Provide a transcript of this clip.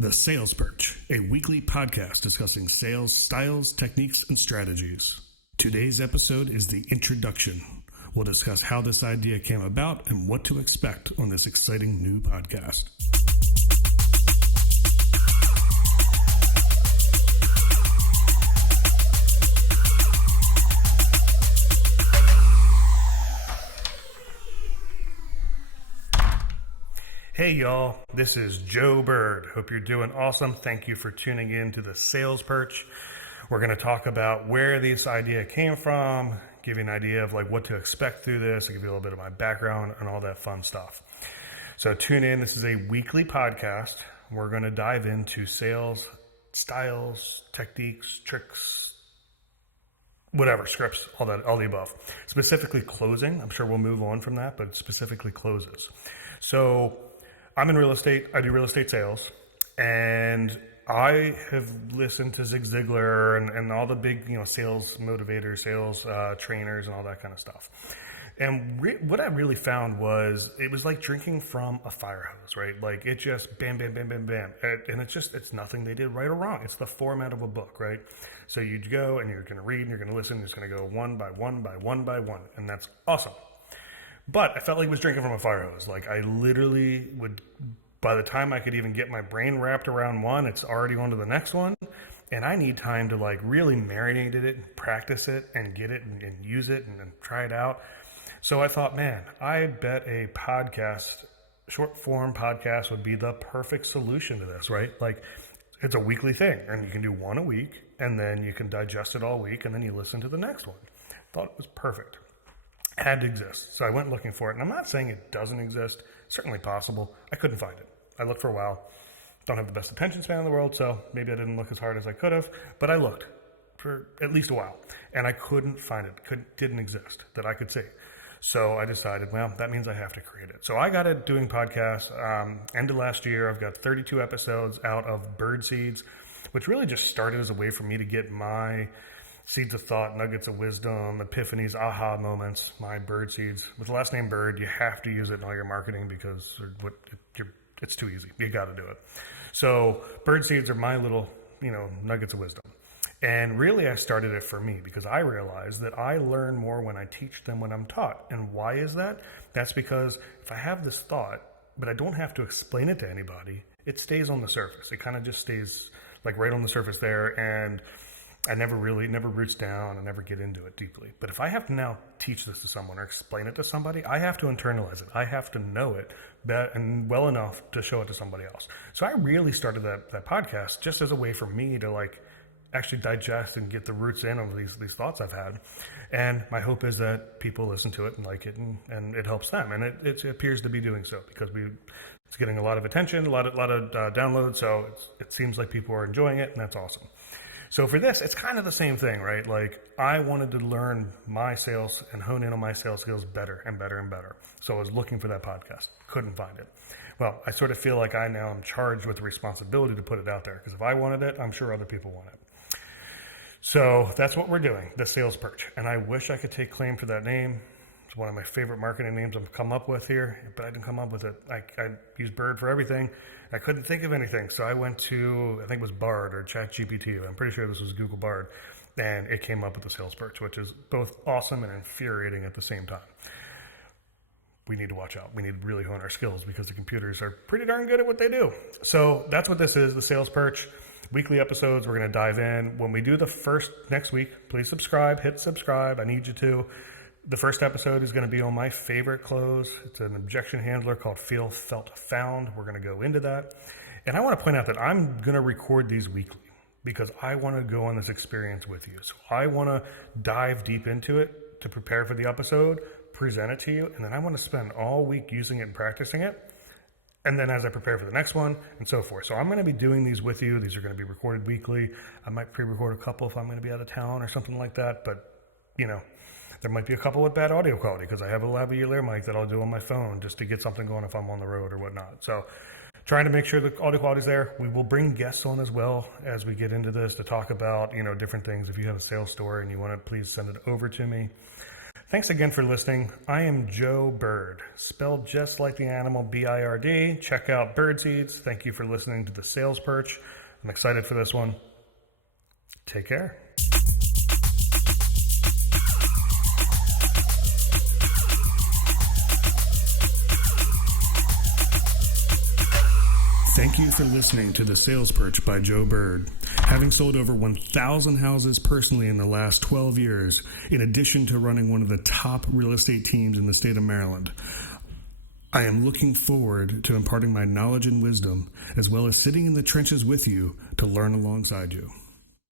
The Sales Perch, a weekly podcast discussing sales styles, techniques, and strategies. Today's episode is the introduction. We'll discuss how this idea came about and what to expect on this exciting new podcast. Hey y'all, this is Joe Bird. Hope you're doing awesome. Thank you for tuning in to the Sales Perch. We're going to talk about where this idea came from, give you an idea of like what to expect through this, I'll give you a little bit of my background and all that fun stuff. So tune in. This is a weekly podcast. We're going to dive into sales styles, techniques, tricks, whatever, scripts, all the above. Specifically closing. I'm sure we'll move on from that, but specifically closes. So I'm in real estate. I do real estate sales, and I have listened to Zig Ziglar and all the big, sales motivators, sales trainers, and all that kind of stuff. And what I really found was it was like drinking from a fire hose, right? Like it just bam, bam, bam, bam, bam, and it's nothing they did right or wrong. It's the format of a book, right? So you go and you're going to read and you're going to listen. You're just going to go one by one by one by one, and that's awesome. But I felt like I was drinking from a fire hose. Like I literally would, by the time I could even get my brain wrapped around one, it's already on to the next one. And I need time to like really marinate it and practice it and get it and use it and try it out. So I thought, man, I bet a podcast, short form podcast would be the perfect solution to this, right? Like it's a weekly thing and you can do one a week and then you can digest it all week and then you listen to the next one. Thought it was perfect. Had to exist. So I went looking for it. And I'm not saying it doesn't exist. Certainly possible. I couldn't find it. I looked for a while. Don't have the best attention span in the world, so maybe I didn't look as hard as I could have. But I looked for at least a while. And I couldn't find it. Didn't exist that I could see. So I decided, well, that means I have to create it. So I got it doing podcasts. End of last year, I've got 32 episodes out of Bird Seeds, which really just started as a way for me to get my seeds of thought, nuggets of wisdom, epiphanies, aha moments, my bird seeds. With the last name Bird, you have to use it in all your marketing because it's too easy. You got to do it. So bird seeds are my little, nuggets of wisdom. And really I started it for me because I realized that I learn more when I teach than when I'm taught. And why is that? That's because if I have this thought, but I don't have to explain it to anybody, it stays on the surface. It kind of just stays like right on the surface there, and I never roots down and never get into it deeply. But if I have to now teach this to someone or explain it to somebody, I have to internalize it. I have to know it and well enough to show it to somebody else. So I really started that podcast just as a way for me to like actually digest and get the roots in of these thoughts I've had. And my hope is that people listen to it and like it and it helps them. And it appears to be doing so because it's getting a lot of attention, a lot of downloads. So it seems like people are enjoying it, and that's awesome. So for this, it's kind of the same thing, right? Like I wanted to learn my sales and hone in on my sales skills better and better and better. So I was looking for that podcast. Couldn't find it. Well, I sort of feel like I now am charged with the responsibility to put it out there because if I wanted it, I'm sure other people want it. So that's what we're doing, the Sales Perch. And I wish I could take claim for that name. It's one of my favorite marketing names I've come up with here, but I didn't come up with it. I use Bird for everything. I couldn't think of anything, so I went to, I think it was Bard or ChatGPT. I'm pretty sure this was Google Bard, and it came up with the Sales Perch, which is both awesome and infuriating at the same time. We need to watch out. We need to really hone our skills because the computers are pretty darn good at what they do. So that's what this is, the Sales Perch. Weekly episodes, we're going to dive in. When we do the first next week, please subscribe, hit subscribe. I need you to. The first episode is going to be on my favorite close. It's an objection handler called Feel, Felt, Found. We're going to go into that. And I want to point out that I'm going to record these weekly because I want to go on this experience with you. So I want to dive deep into it to prepare for the episode, present it to you, and then I want to spend all week using it and practicing it. And then as I prepare for the next one and so forth. So I'm going to be doing these with you. These are going to be recorded weekly. I might pre-record a couple if I'm going to be out of town or something like that. But, there might be a couple with bad audio quality because I have a lavalier mic that I'll do on my phone just to get something going if I'm on the road or whatnot. So trying to make sure the audio quality is there. We will bring guests on as well as we get into this to talk about, different things. If you have a sales story and you want to, please send it over to me. Thanks again for listening. I am Joe Bird, spelled just like the animal B-I-R-D. Check out Birdseeds. Thank you for listening to the Sales Perch. I'm excited for this one. Take care. Thank you for listening to the Sales Perch by Joe Bird. Having sold over 1,000 houses personally in the last 12 years, in addition to running one of the top real estate teams in the state of Maryland, I am looking forward to imparting my knowledge and wisdom, as well as sitting in the trenches with you to learn alongside you.